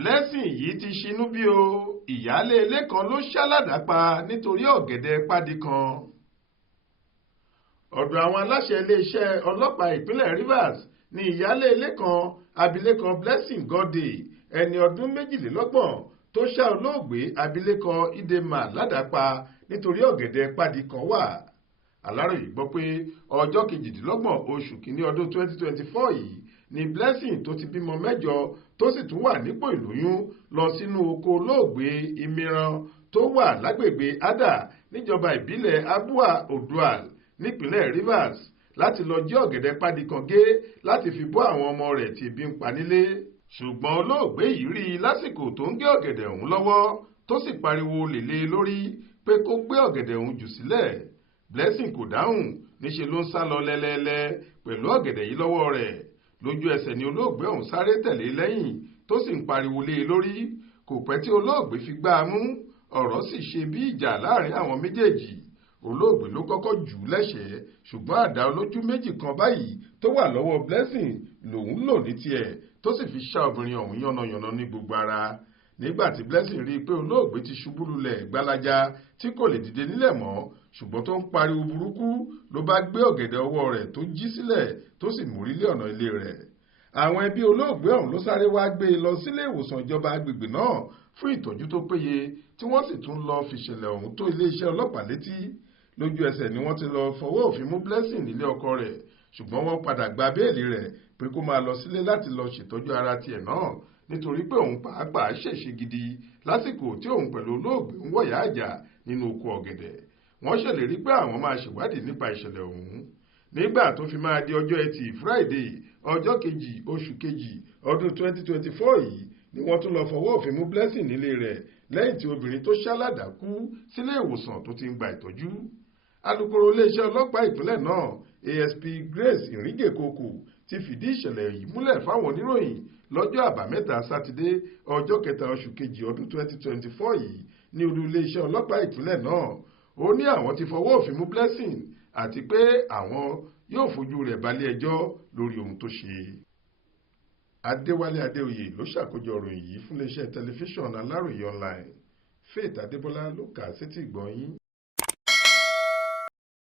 Blessing yìí ti ṣinú bí o. Ìyáálé ilé kan ló ṣáládàá pa nítorí ọ̀gẹ̀dẹ̀ pádi kan. Ọ̀dọ̀ àwọn aláṣẹ iléeṣẹ́ ọlọ́pàá ìpínlẹ̀ Rivers ni ìyáálé ilé kan abilékọ Blessing Gode ẹni ọdún 22 tó ṣá olóògbé abilékọ Idema ládàá pa nítorí ọ̀gẹ̀dẹ̀ pádi kan wà. Aláròyé gbọ́ pé ọjọ́ 28 oṣù kìíní ọdún 2024 yìí ni Blessing tó ti bímọ 8 tó sì tún wà nípò ìlóyún lọ sínú oko olóògbé Imiran tó wà lágbègbè Ada níjọba ìbílẹ̀ Abua Odual nípínlẹ̀ Rivers láti lọ jí ọ̀gẹ̀dẹ̀ pádi kan gé láti fi bọ́ àwọn ọmọ rẹ̀ tí ebi ń pa nílé. Ṣùgbọ́n olóògbé yìí rí i lásìkò tó ń gé ọ̀gẹ̀dẹ̀ ọ̀hún lọ́wọ́ tó sì pariwo lèlé lórí pé kó gbé ọ̀gẹ̀dẹ̀ ọ̀hún jù sílẹ̀. Blessing kò dáhùn, níṣe ló ń sá lọ lẹ́lẹ́lẹ́ pẹ̀lú ọ̀gẹ̀dẹ̀ yìí lọ́wọ́ rẹ̀. Lójú ẹsẹ̀ ni olóògbé ọ̀hún sáré tẹ̀lé lẹ́yìn tó sì ń pariwo lé e lórí. Kò pẹ́ tí olóògbé fi gbá a mú, ọ̀rọ̀ sì ṣe bí ìjà láàrin àwọn méjèèjì. Olóògbé ló kọ́kọ́ jù ú lẹ́sẹ̀ẹ́, ṣùgbọ́n àdá olójú méjì kan báyìí tó wà lọ́wọ́ Blessing lòun lò ní tiẹ̀ tó sì fi ṣá obìnrin ọ̀hún yánnayànna ní gbogbo ara. Nígbà tí Blessing rí i pé olóògbé ti ṣubú lulẹ̀ gbalaja tí kò lè dìde nílẹ̀ mọ́ ṣùgbọ́n tó ń pariwo burúkú ló bá gbé ọ̀gẹ̀dẹ̀ ọwọ́ rẹ̀ tó jí sílẹ̀ tó sì mórí lé ọ̀nà ilé rẹ̀. Àwọn ẹbí olóògbé ọ̀hún ló sáré wá gbé e lọ sílé ìwòsàn ìjọba agbègbè náà fún ìtọ́jú tó péye tí wọ́n sì tún lọ fìṣẹ̀lẹ̀ ọ̀hún tó iléeṣẹ́ ọlọ́pàá létí. Lójú ẹsẹ̀ ni wọ́n ti lọ fọwọ́ òfin mú Blessing nílé ọkọ rẹ̀ ṣùgbọ́n wọ́n padà gba béèlì rẹ̀ pé kó máa lọ sílé láti lọ ṣètọ́jú ara tiẹ̀ náà nítorí pé òun pàápàá ṣèṣe gidi lásìkò tí òun pẹ̀lú olóògbé ń wọ̀yá àjà nínú oko ọ̀gẹ̀dẹ̀. Wọ́n ṣèlérí pé àwọn máa ṣèwádìí nípa ìṣẹ̀lẹ̀ ọ̀hún. Nígbà tó fi máa di ọjọ́ Ẹtì Friday ọjọ́ 2 oṣù kejì ọdún 2024 yìí ni wọ́n tún lọ fọwọ́ òfin mú Blessing nílé rẹ̀ lẹ́yìn tí obìnrin tó ṣáládàá kú sílé ìwòsàn tó ti ń gba ìtọ́jú. Alukoro iléeṣẹ́ ọlọ́pàá ìpínlẹ̀ náà ASP Grace Iringekoko ti fìdí ìṣẹ̀lẹ̀ yìí múlẹ̀ fáwọn oníròyìn lọ́jọ́ àbámẹ́ta sátidé ọjọ́ 3 oṣù kejì ọdún 2024 yìí ní olú iléeṣẹ́ ọlọ́pàá ìpínlẹ̀ náà. Ó ní àwọn ti fọwọ́ òfin mú Blessing àti pé àwọn yóò fojú rẹ̀ balẹ̀ ẹjọ́ lórí ohun tó ṣe. Adéwálé Adéoyè ló ṣàkójọ ìròyìn yìí fún iléeṣẹ́ tẹlifíṣàn Aláròyé online. Faith Adébọ́lá ló kà á sétí ìgbọ́ yín.